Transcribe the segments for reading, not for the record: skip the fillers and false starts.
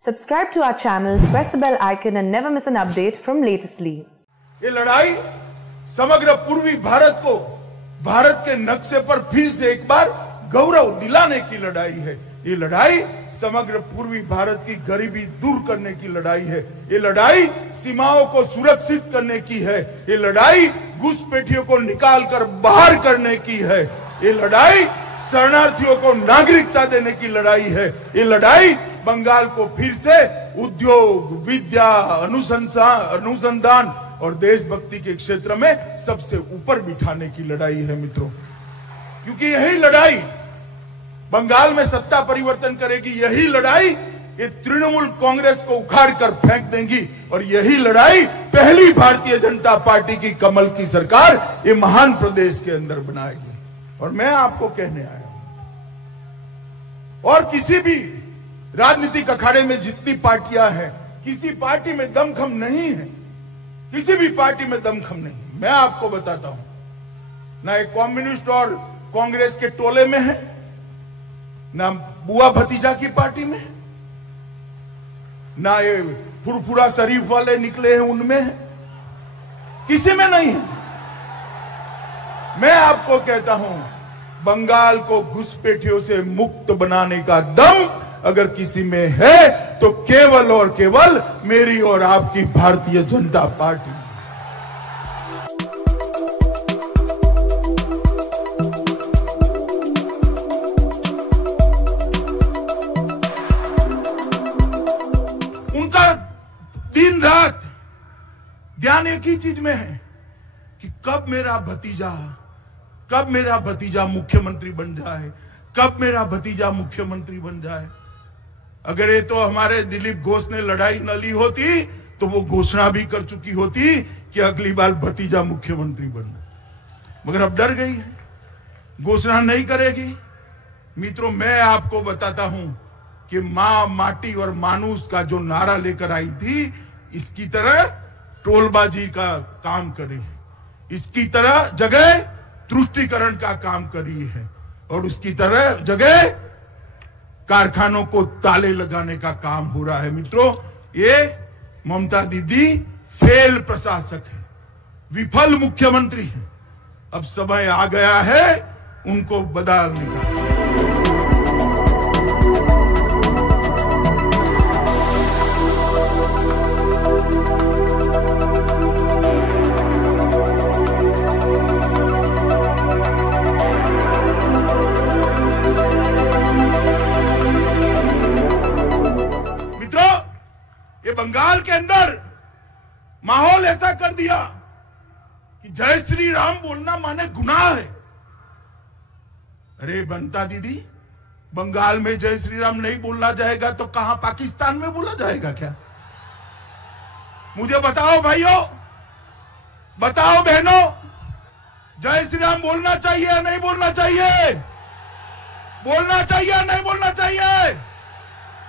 Subscribe to our channel, press the bell icon and never miss an update from Latestly. ये लड़ाई समग्र पूर्वी भारत को भारत के नक्शे पर फिर से एक बार गौरव दिलाने की लड़ाई है। ये लड़ाई समग्र पूर्वी भारत की गरीबी दूर करने की लड़ाई है। ये लड़ाई सीमाओं को सुरक्षित करने की है। ये लड़ाई घुसपैठियों को निकालकर बाहर करने की है। ये लड़ाई शरणार्थियों को नागरिकता देने की लड़ाई है। ये लड़ाई बंगाल को फिर से उद्योग, विद्या, अनुसंधान और देशभक्ति के क्षेत्र में सबसे ऊपर बिठाने की लड़ाई है मित्रों, क्योंकि यही लड़ाई बंगाल में सत्ता परिवर्तन करेगी। यही लड़ाई ये तृणमूल कांग्रेस को उखाड़ कर फेंक देंगी और यही लड़ाई पहली भारतीय जनता पार्टी की कमल की सरकार ये महान प्रदेश के अंदर बनाएगी। और मैं आपको कहने आया हूं, और किसी भी राजनीतिक अखाड़े में जितनी पार्टियां हैं, किसी पार्टी में दमखम नहीं है, किसी भी पार्टी में दमखम नहीं। मैं आपको बताता हूं, ना एक कम्युनिस्ट और कांग्रेस के टोले में है, ना बुआ भतीजा की पार्टी में, ना ये फुरफुरा शरीफ वाले निकले हैं उनमें है, किसी में नहीं है। मैं आपको कहता हूं, बंगाल को घुसपैठियों से मुक्त बनाने का दम अगर किसी में है तो केवल और केवल मेरी और आपकी भारतीय जनता पार्टी। उनका दिन रात ध्यान एक ही चीज में है कि कब मेरा भतीजा मुख्यमंत्री बन जाए, कब मेरा भतीजा मुख्यमंत्री बन जाए। अगर ये तो हमारे दिलीप घोष ने लड़ाई न ली होती तो वो घोषणा भी कर चुकी होती कि अगली बार भतीजा मुख्यमंत्री बनना, मगर अब डर गई है, घोषणा नहीं करेगी। मित्रों, मैं आपको बताता हूं कि मां, माटी और मानुष का जो नारा लेकर आई थी, इसकी तरह टोलबाजी का काम करे, इसकी तरह जगह तुष्टीकरण का काम करी है और उसकी तरह जगह कारखानों को ताले लगाने का काम हो रहा है। मित्रों, ये ममता दीदी फेल प्रशासक है, विफल मुख्यमंत्री है। अब समय आ गया है उनको बदलने का। बंगाल के अंदर माहौल ऐसा कर दिया कि जय श्री राम बोलना माने गुनाह है। अरे बनता दीदी, बंगाल में जय श्री राम नहीं बोलना जाएगा तो कहां पाकिस्तान में बोला जाएगा क्या? मुझे बताओ भाइयों, बताओ बहनों, जय श्री राम बोलना चाहिए या नहीं बोलना चाहिए? बोलना चाहिए या नहीं बोलना चाहिए?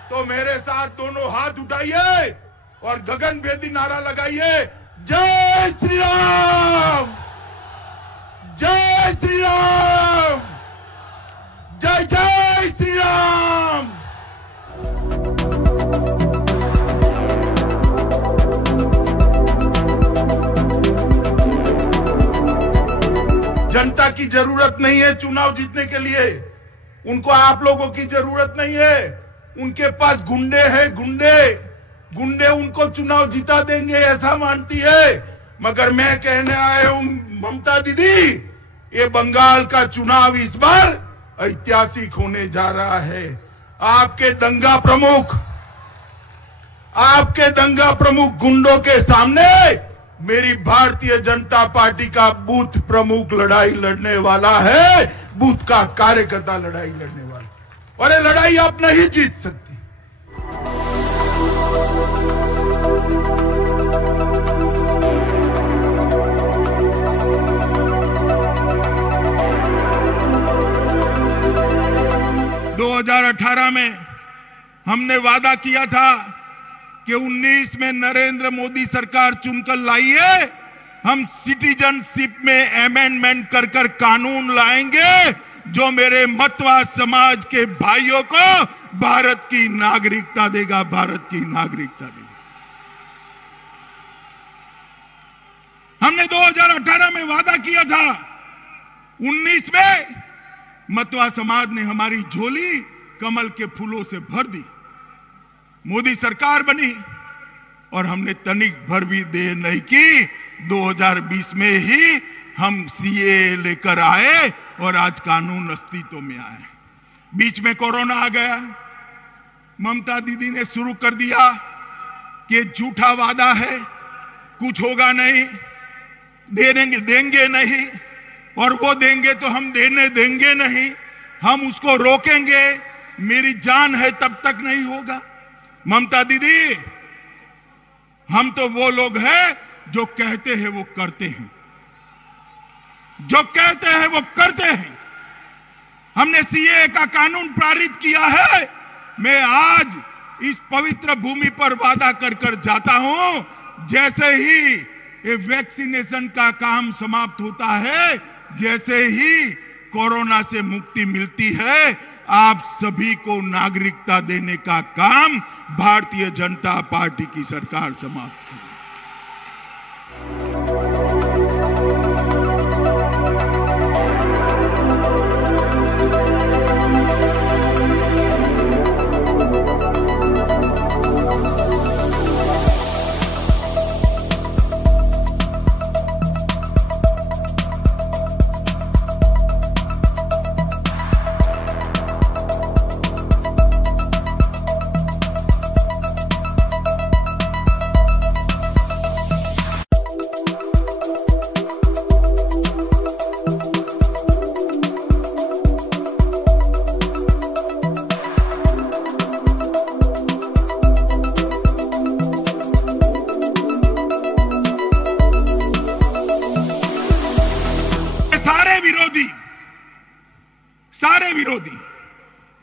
तो मेरे साथ दोनों हाथ उठाइए और गगनभेदी नारा लगाइए, जय श्री राम, जय श्री राम, जय जय श्री राम। जनता की जरूरत नहीं है चुनाव जीतने के लिए, उनको आप लोगों की जरूरत नहीं है। उनके पास गुंडे हैं, गुंडे उनको चुनाव जिता देंगे ऐसा मानती है। मगर मैं कहने आया हूं ममता दीदी, ये बंगाल का चुनाव इस बार ऐतिहासिक होने जा रहा है। आपके दंगा प्रमुख गुंडों के सामने मेरी भारतीय जनता पार्टी का बूथ प्रमुख लड़ाई लड़ने वाला है, बूथ का कार्यकर्ता लड़ाई लड़ने वाला। और ये लड़ाई आप नहीं जीत सकती। में हमने वादा किया था कि 19 में नरेंद्र मोदी सरकार चुनकर लाइए, हम सिटीजनशिप में अमेंडमेंट कर कानून लाएंगे जो मेरे मतवा समाज के भाइयों को भारत की नागरिकता देगा, भारत की नागरिकता देगा। हमने 2018 में वादा किया था, 19 में मतवा समाज ने हमारी झोली कमल के फूलों से भर दी। मोदी सरकार बनी और हमने तनिक भर भी देर नहीं की। 2020 में ही हम सीए लेकर आए और आज कानून अस्तित्व में आए। बीच में कोरोना आ गया। ममता दीदी ने शुरू कर दिया कि झूठा वादा है, कुछ होगा नहीं, देंगे नहीं, और वो देंगे तो हम देने देंगे नहीं, हम उसको रोकेंगे, मेरी जान है तब तक नहीं होगा। ममता दीदी, हम तो वो लोग हैं जो कहते हैं वो करते हैं, जो कहते हैं वो करते हैं। हमने सीए का कानून पारित किया है। मैं आज इस पवित्र भूमि पर वादा कर जाता हूं, जैसे ही ये वैक्सीनेशन का काम समाप्त होता है, जैसे ही कोरोना से मुक्ति मिलती है, आप सभी को नागरिकता देने का काम भारतीय जनता पार्टी की सरकार समाप्त करेगी। सारे विरोधी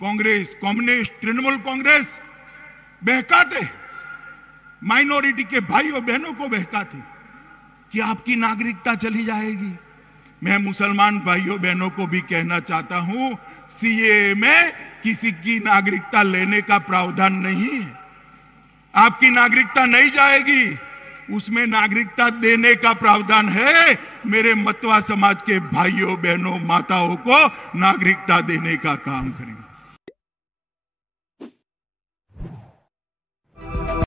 कांग्रेस, कम्युनिस्ट, तृणमूल कांग्रेस बहकाते, माइनॉरिटी के भाइयों बहनों को बहकाते कि आपकी नागरिकता चली जाएगी। मैं मुसलमान भाइयों बहनों को भी कहना चाहता हूं, सीए में किसी की नागरिकता लेने का प्रावधान नहीं है। आपकी नागरिकता नहीं जाएगी, उसमें नागरिकता देने का प्रावधान है। मेरे मतवा समाज के भाइयों बहनों माताओं को नागरिकता देने का काम करेंगे।